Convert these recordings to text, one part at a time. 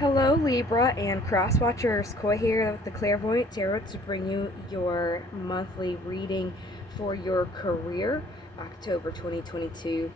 Hello Libra and cross watchers, Koi here with the Clairvoyant Tarot to bring you your monthly reading for your career, October 2022,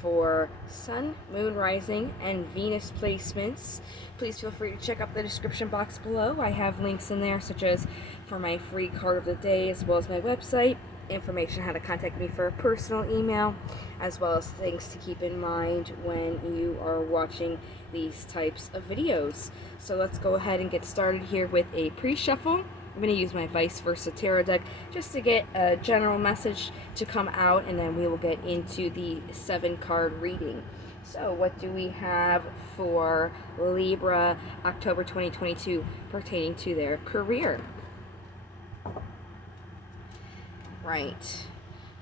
for Sun, Moon, Rising, and Venus placements. Please feel free to check out the description box below. I have links in there such as for my free card of the day as well as my website, information on how to contact me for a personal email, as well as things to keep in mind when you are watching these types of videos. So let's go ahead and get started here with a pre-shuffle. I'm going to use my Vice Versa Tarot deck just to get a general message to come out, and then we will get into the 7-card reading. So what do we have for Libra October 2022 pertaining to their career? Right.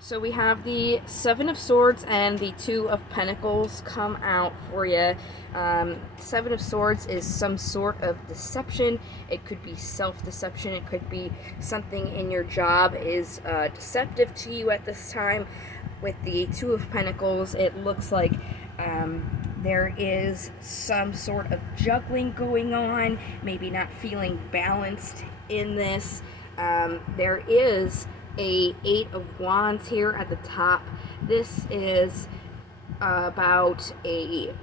So we have the 7 of Swords and the 2 of Pentacles come out for you. 7 of Swords is some sort of deception. It could be self-deception. It could be something in your job is deceptive to you at this time. With the 2 of Pentacles, it looks like there is some sort of juggling going on, maybe not feeling balanced in this. There is a 8 of Wands here at the top. This is about a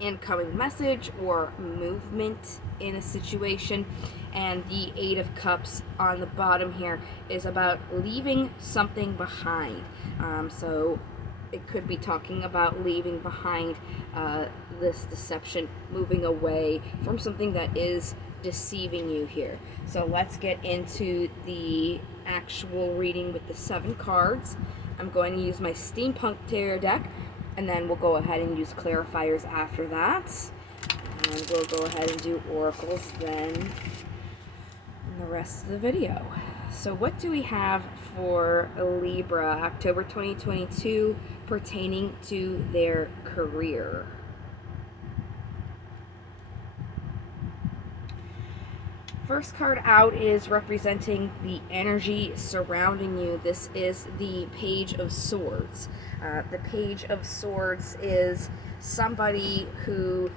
incoming message or movement in a situation, and the 8 of Cups on the bottom here is about leaving something behind. So it could be talking about leaving behind this deception, moving away from something that is deceiving you here. So let's get into the actual reading with the 7 cards. I'm going to use my Steampunk Tarot deck, and then we'll go ahead and use clarifiers after that. And we'll go ahead and do oracles then in the rest of the video. So what do we have for Libra October 2022 pertaining to their career? First card out is representing the energy surrounding you. This is the Page of Swords. The Page of Swords is somebody who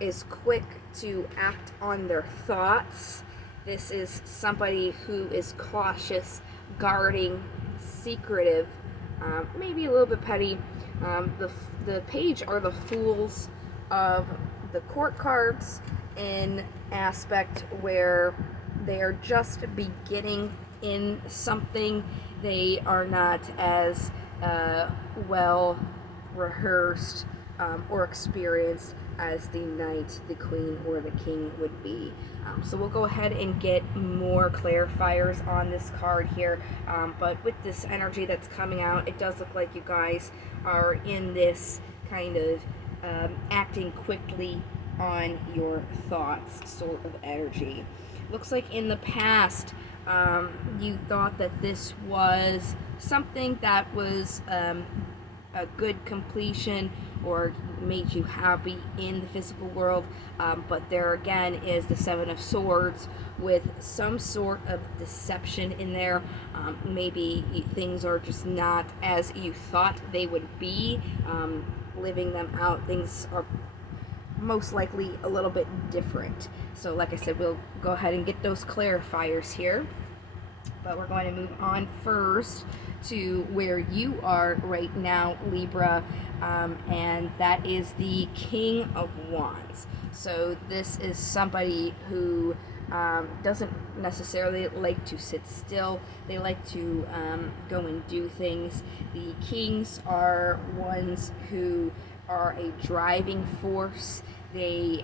is quick to act on their thoughts. This is somebody who is cautious, guarding, secretive, maybe a little bit petty. The Page are the fools of the court cards, in aspect where they are just beginning in something. They are not as well rehearsed or experienced as the knight, the queen, or the king would be. So we'll go ahead and get more clarifiers on this card here, but with this energy that's coming out, it does look like you guys are in this kind of acting quickly on your thoughts sort of energy. Looks like in the past you thought that this was something that was a good completion or made you happy in the physical world, but there again is the 7 of Swords with some sort of deception in there. Maybe things are just not as you thought they would be. Living them out, things are most likely a little bit different. So like I said, we'll go ahead and get those clarifiers here, but we're going to move on first to where you are right now, Libra, and that is the King of Wands. So this is somebody who doesn't necessarily like to sit still. They like to go and do things. The kings are ones who are a driving force. They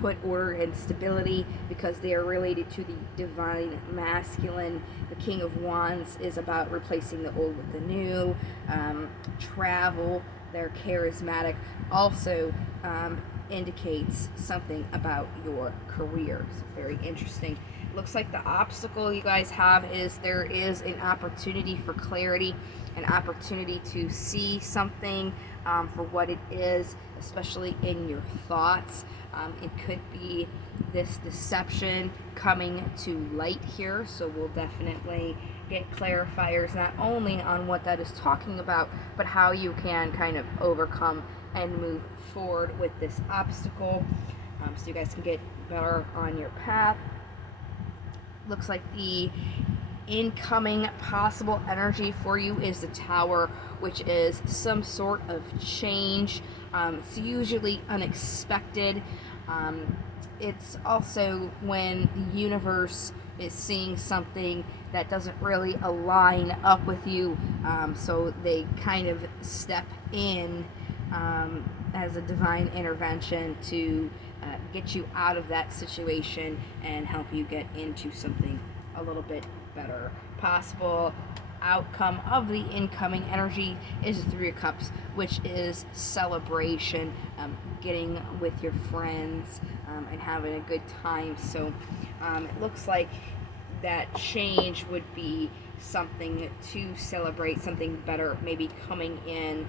put order and stability because they are related to the divine masculine. The King of Wands is about replacing the old with the new. Travel, they're charismatic, also indicates something about your career. So very interesting. Looks like the obstacle you guys have is there is an opportunity for clarity, an opportunity to see something for what it is, especially in your thoughts. It could be this deception coming to light here, so we'll definitely get clarifiers not only on what that is talking about, but how you can kind of overcome and move forward with this obstacle. so you guys can get better on your path. Looks like the incoming possible energy for you is the Tower, which is some sort of change. It's usually unexpected. It's also when the universe is seeing something that doesn't really align up with you, so they kind of step in as a divine intervention to get you out of that situation and help you get into something a little bit better. Possible outcome of the incoming energy is the Three of Cups, which is celebration, getting with your friends, and having a good time. So it looks like that change would be something to celebrate, something better maybe coming in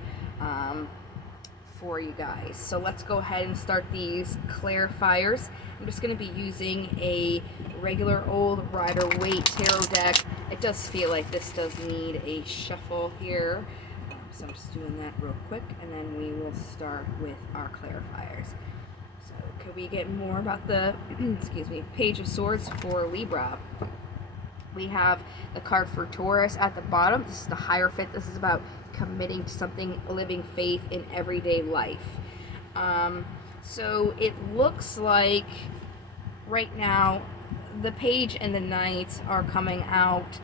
for you guys. So let's go ahead and start these clarifiers. I'm just going to be using a regular old Rider-Waite tarot deck. It does feel like this does need a shuffle here, so I'm just doing that real quick, and then we will start with our clarifiers. So could we get more about the excuse me, Page of Swords for Libra? We have the card for Taurus at the bottom. This is the Hierophant. This is about committing to something, living faith in everyday life. So it looks like right now the Page and the Knight are coming out,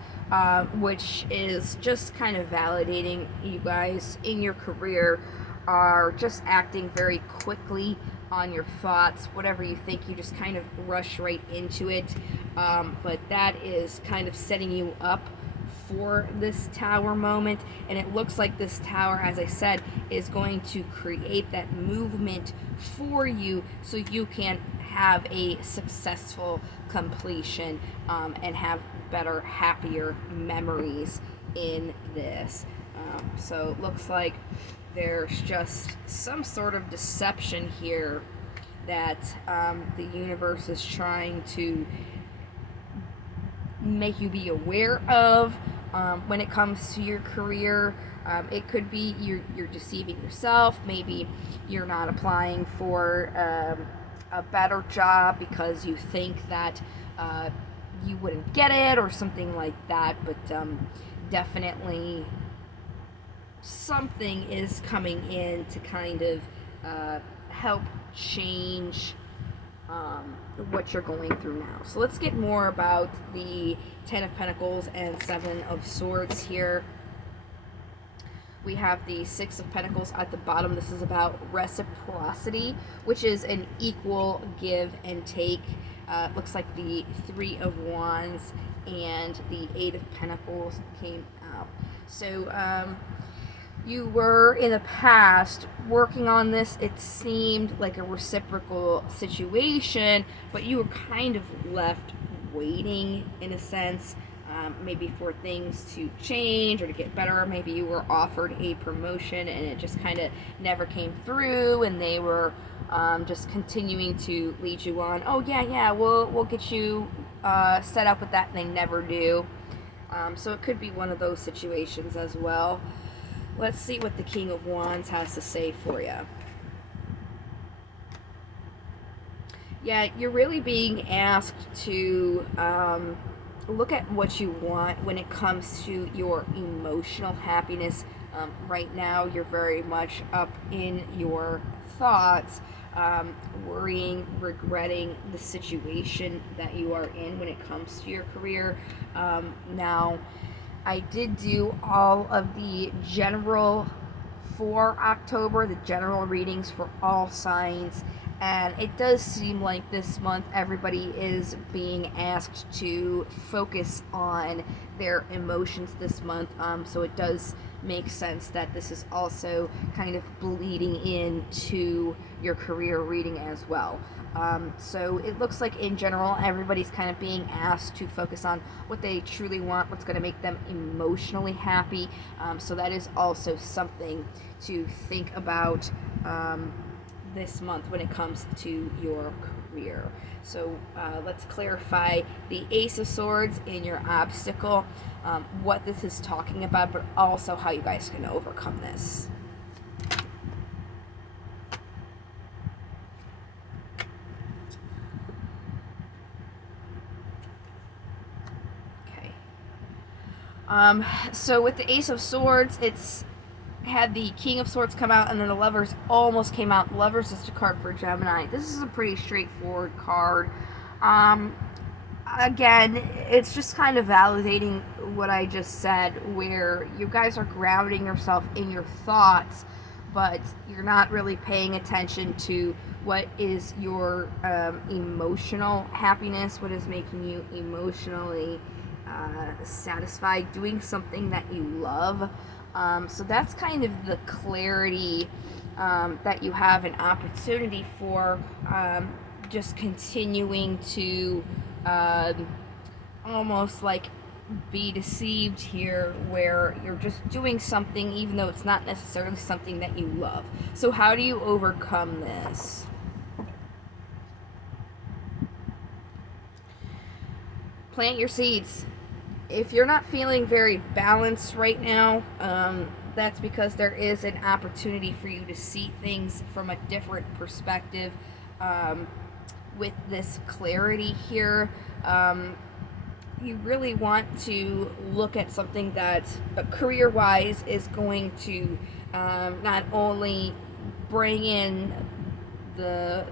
which is just kind of validating you guys in your career are just acting very quickly on your thoughts. Whatever you think, you just kind of rush right into it. But that is kind of setting you up for this Tower moment, and it looks like this Tower, as I said, is going to create that movement for you so you can have a successful completion, and have better, happier memories in this. So it looks like there's just some sort of deception here that the universe is trying to make you be aware of when it comes to your career. It could be you're deceiving yourself. Maybe you're not applying for a better job because you think that you wouldn't get it or something like that. But definitely something is coming in to kind of help change what you're going through now. So let's get more about the Ten of Pentacles and Seven of Swords here. We have the Six of Pentacles at the bottom. This is about reciprocity, which is an equal give and take. Looks like the Three of Wands and the Eight of Pentacles came out. So you were in the past working on this. It seemed like a reciprocal situation, but you were kind of left waiting in a sense, maybe for things to change or to get better. Maybe you were offered a promotion and it just kind of never came through, and they were just continuing to lead you on. Oh yeah, we'll get you set up with that, and they never do. So it could be one of those situations as well. Let's see what the King of Wands has to say for you. Yeah, you're really being asked to look at what you want when it comes to your emotional happiness. Right now, you're very much up in your thoughts, worrying, regretting the situation that you are in when it comes to your career. Now, I did do all of the general for October, the general readings for all signs, and it does seem like this month everybody is being asked to focus on their emotions this month, so it does make sense that this is also kind of bleeding into your career reading as well. So it looks like in general everybody's kind of being asked to focus on what they truly want, what's going to make them emotionally happy. So that is also something to think about this month when it comes to your career. So let's clarify the Ace of Swords in your obstacle, what this is talking about, but also how you guys can overcome this. So with the Ace of Swords, it's had the King of Swords come out, and then the Lovers almost came out. Lovers is a card for Gemini. This is a pretty straightforward card. Um, Again, it's just kind of validating what I just said, where you guys are grounding yourself in your thoughts, but you're not really paying attention to what is your emotional happiness, what is making you emotionally satisfied, doing something that you love. So that's kind of the clarity that you have an opportunity for, just continuing to almost like be deceived here, where you're just doing something even though it's not necessarily something that you love. So how do you overcome this? Plant your seeds. If you're not feeling very balanced right now, that's because there is an opportunity for you to see things from a different perspective. With this clarity here, you really want to look at something that career-wise is going to not only bring in the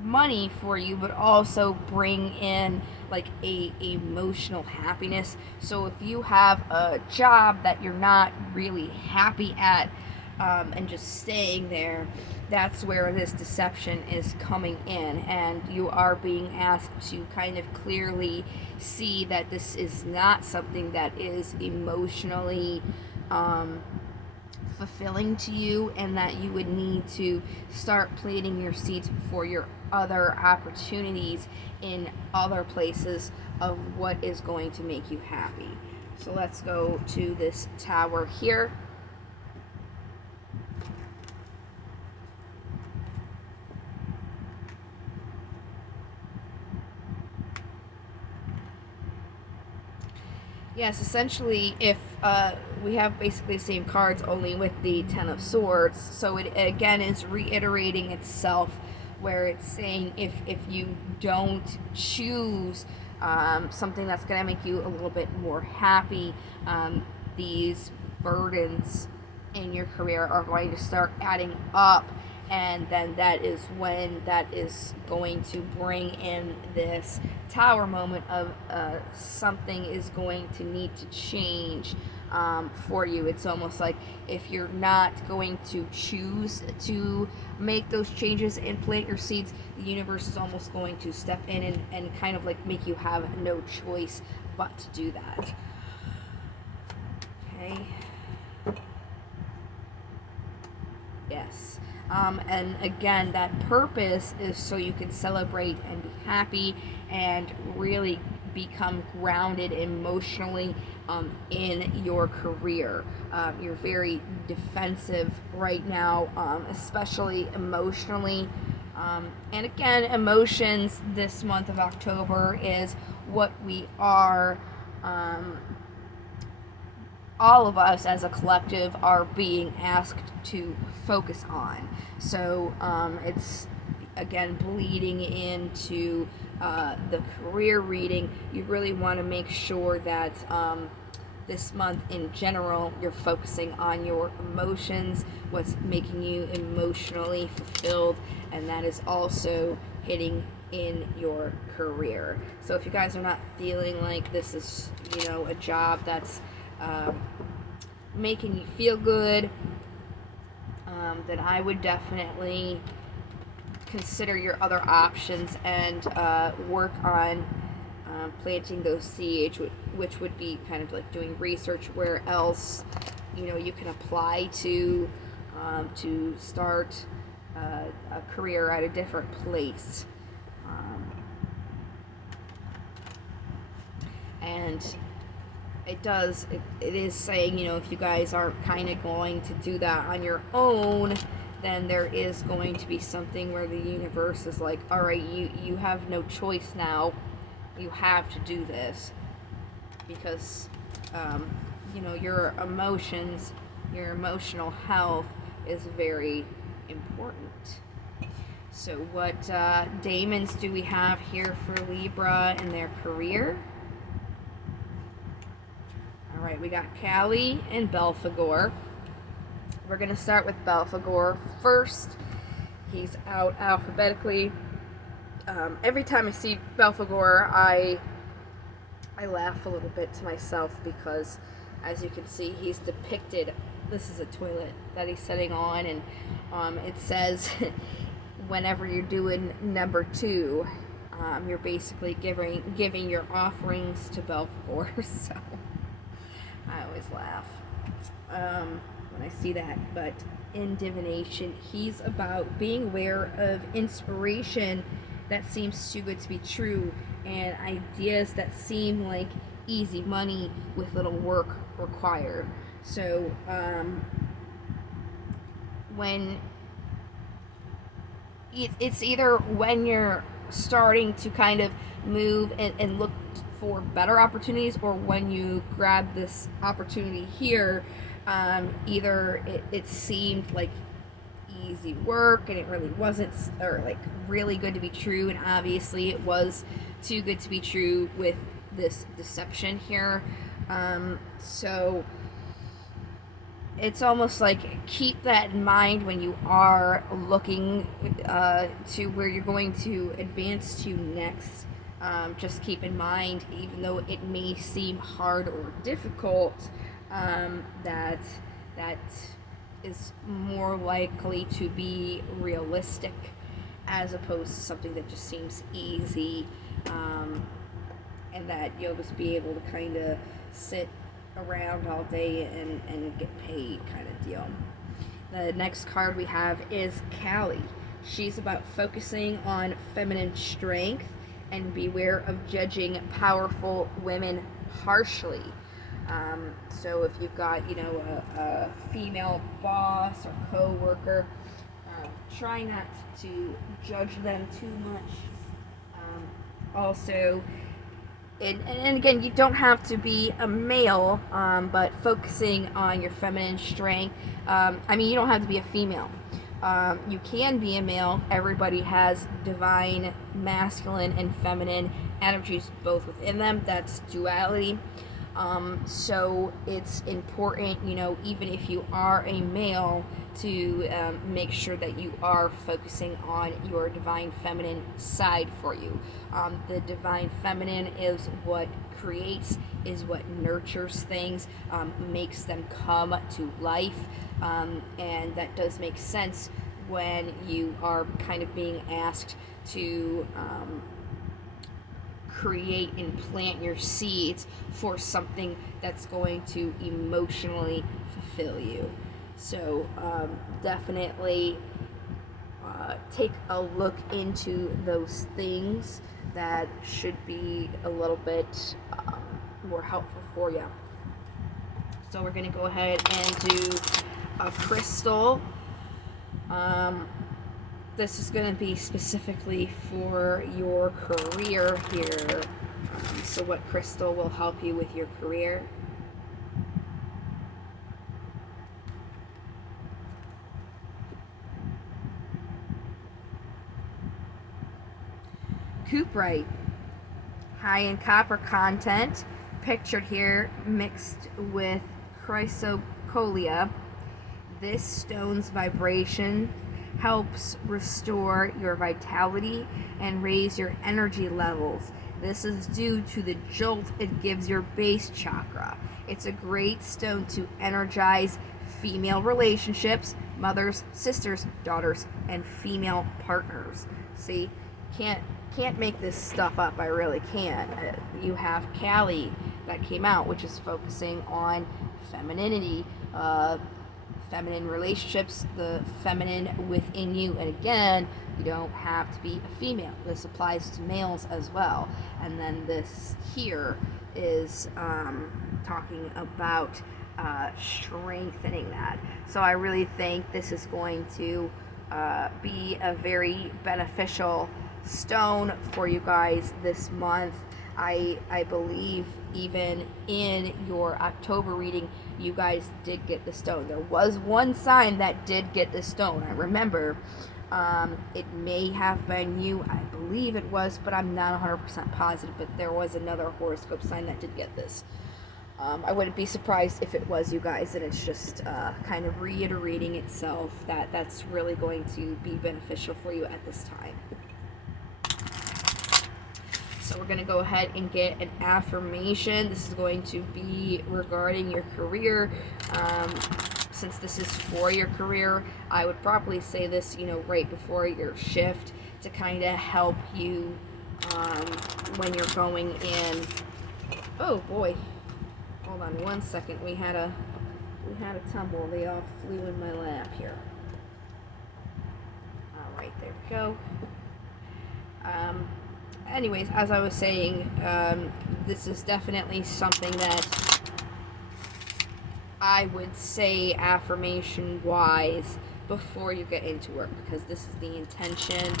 money for you, but also bring in like a emotional happiness. So if you have a job that you're not really happy at, and just staying there, that's where this deception is coming in, and you are being asked to kind of clearly see that this is not something that is emotionally fulfilling to you, and that you would need to start planting your seeds for your other opportunities in other places of what is going to make you happy. So let's go to this Tower here. Yes, essentially, if we have basically the same cards, only with the Ten of Swords, so it again is reiterating itself, where it's saying if you don't choose something that's going to make you a little bit more happy, these burdens in your career are going to start adding up, and then that is when that is going to bring in this Tower moment of something is going to need to change for you. It's almost like if you're not going to choose to make those changes and plant your seeds, the universe is almost going to step in and kind of like make you have no choice but to do that. Okay. Yes. And again, that purpose is so you can celebrate and be happy and really become grounded emotionally in your career. You're very defensive right now, especially emotionally. And again, emotions this month of October is what we are. All of us as a collective are being asked to focus on. So it's again bleeding into the career reading. You really want to make sure that this month in general you're focusing on your emotions, what's making you emotionally fulfilled, and that is also hitting in your career. So if you guys are not feeling like this is, a job that's making you feel good, then I would definitely consider your other options and work on planting those seeds, which would be kind of like doing research where else you can apply to start a career at a different place. And it is saying, if you guys are kind of going to do that on your own, then there is going to be something where the universe is like, all right, you have no choice now. You have to do this because, your emotions, your emotional health is very important. So what daemons do we have here for Libra in their career? All Alright, we got Callie and Belphegor. We're going to start with Belphegor first. He's out alphabetically. Every time I see Belphegor, I laugh a little bit to myself because, as you can see, he's depicted. This is a toilet that he's sitting on, and it says whenever you're doing number 2, you're basically giving your offerings to Belphegor. So I always laugh when I see that. But in divination, he's about being aware of inspiration that seems too good to be true, and ideas that seem like easy money with little work required. So when it's either when you're starting to kind of move and look for better opportunities, or when you grab this opportunity here, either it seemed like easy work and it really wasn't, or like really good to be true, and obviously it was too good to be true with this deception here. So it's almost like keep that in mind when you are looking to where you're going to advance to next. Just keep in mind, even though it may seem hard or difficult, that is more likely to be realistic as opposed to something that just seems easy, and that you'll just be able to kind of sit around all day and get paid kind of deal. The next card we have is Callie. She's about focusing on feminine strength and beware of judging powerful women harshly. So if you've got, a female boss or co-worker, try not to judge them too much. Also, and again, you don't have to be a male, but focusing on your feminine strength. You don't have to be a female. You can be a male. Everybody has divine masculine and feminine energies both within them. That's duality. So it's important, even if you are a male, to make sure that you are focusing on your divine feminine side for you. The divine feminine is what creates, is what nurtures things, makes them come to life, and that does make sense when you are kind of being asked to create and plant your seeds for something that's going to emotionally fulfill you. So definitely take a look into those things that should be a little bit more helpful for you. So we're going to go ahead and do a crystal. This is going to be specifically for your career here. So what crystal will help you with your career? Cuprite, high in copper content, pictured here, mixed with chrysocolla. This stone's vibration helps restore your vitality and raise your energy levels. This is due to the jolt it gives your base chakra. It's a great stone to energize female relationships, mothers, sisters, daughters, and female partners. See, can't make this stuff up. I really can't. You have Callie that came out, which is focusing on femininity, feminine relationships, the feminine within you. And again, you don't have to be a female. This applies to males as well. And then this here is talking about strengthening that. So I really think this is going to be a very beneficial stone for you guys this month. I believe even in your October reading, you guys did get the stone. There was one sign that did get the stone. I remember. It may have been you. I believe it was, but I'm not 100% positive. But there was another horoscope sign that did get this. I wouldn't be surprised if it was, you guys, and it's just kind of reiterating itself that that's really going to be beneficial for you at this time. So we're going to go ahead and get an affirmation. This is going to be regarding your career. Since this is for your career, I would probably say this, right before your shift to kind of help you when you're going in. Oh boy, hold on one second. We had a tumble. They all flew in my lap here. All right, there we go. Anyways, as I was saying, this is definitely something that I would say affirmation wise before you get into work, because this is the intention.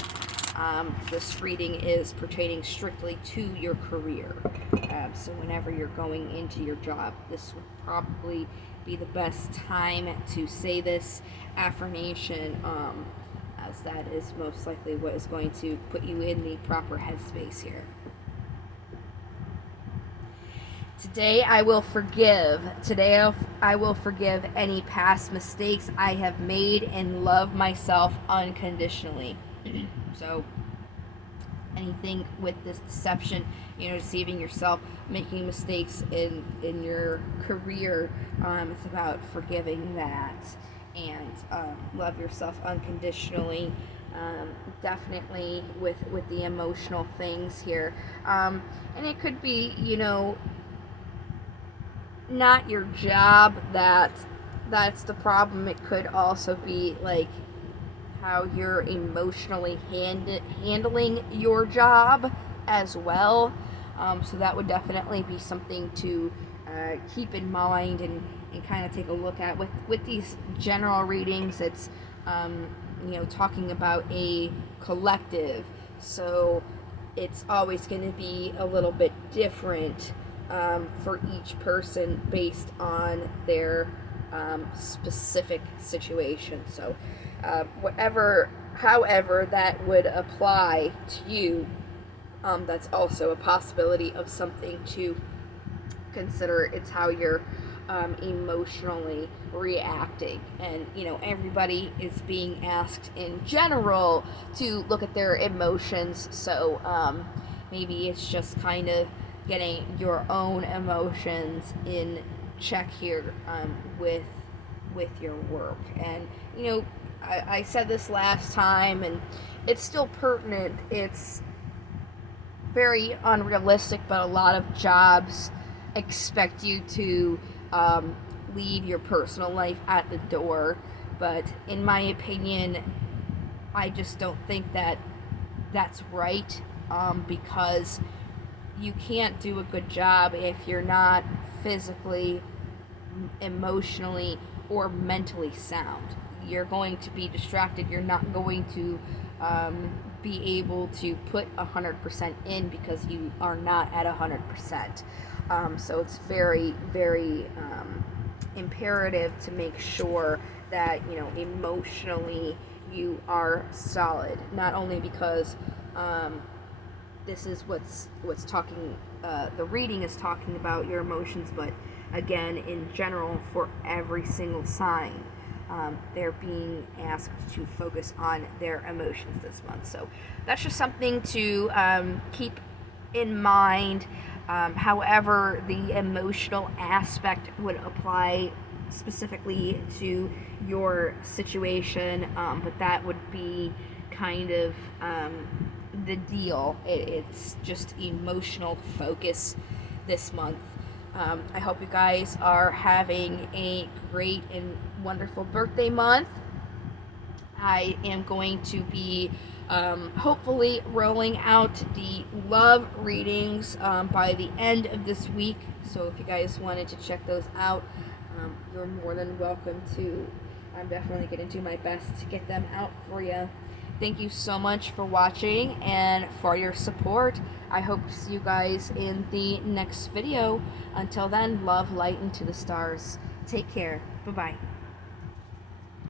This reading is pertaining strictly to your career. So whenever you're going into your job, this would probably be the best time to say this affirmation, as that is most likely what is going to put you in the proper headspace here. Today I will forgive. Today I will forgive any past mistakes I have made and love myself unconditionally. So anything with this deception, deceiving yourself, making mistakes in your career, it's about forgiving that and love yourself unconditionally. Definitely with the emotional things here, and it could be not your job that's the problem. It could also be like how you're emotionally handling your job as well. So that would definitely be something to keep in mind and kind of take a look at with these general readings. It's talking about a collective, so it's always going to be a little bit different for each person based on their specific situation. So however that would apply to you, that's also a possibility of something to consider. It's how you're emotionally reacting, and everybody is being asked in general to look at their emotions. So maybe it's just kind of getting your own emotions in check here with your work. And I said this last time, and it's still pertinent. It's very unrealistic, but a lot of jobs expect you to leave your personal life at the door. But in my opinion, I just don't think that that's right, because you can't do a good job if you're not physically, emotionally, or mentally sound. You're going to be distracted. You're not going to be able to put 100% in because you are not at 100%. So it's very, very imperative to make sure that emotionally you are solid. Not only because this is what's talking. The reading is talking about your emotions, but again, in general, for every single sign, they're being asked to focus on their emotions this month. So that's just something to keep in mind. However, the emotional aspect would apply specifically to your situation, but that would be kind of the deal. It's just emotional focus this month. I hope you guys are having a great and wonderful birthday month. I am going to be hopefully rolling out the love readings by the end of this week. So if you guys wanted to check those out, you're more than welcome to. I'm definitely going to do my best to get them out for you. Thank you so much for watching and for your support. I hope to see you guys in the next video. Until then, love, light, and to the stars. Take care. Bye-bye.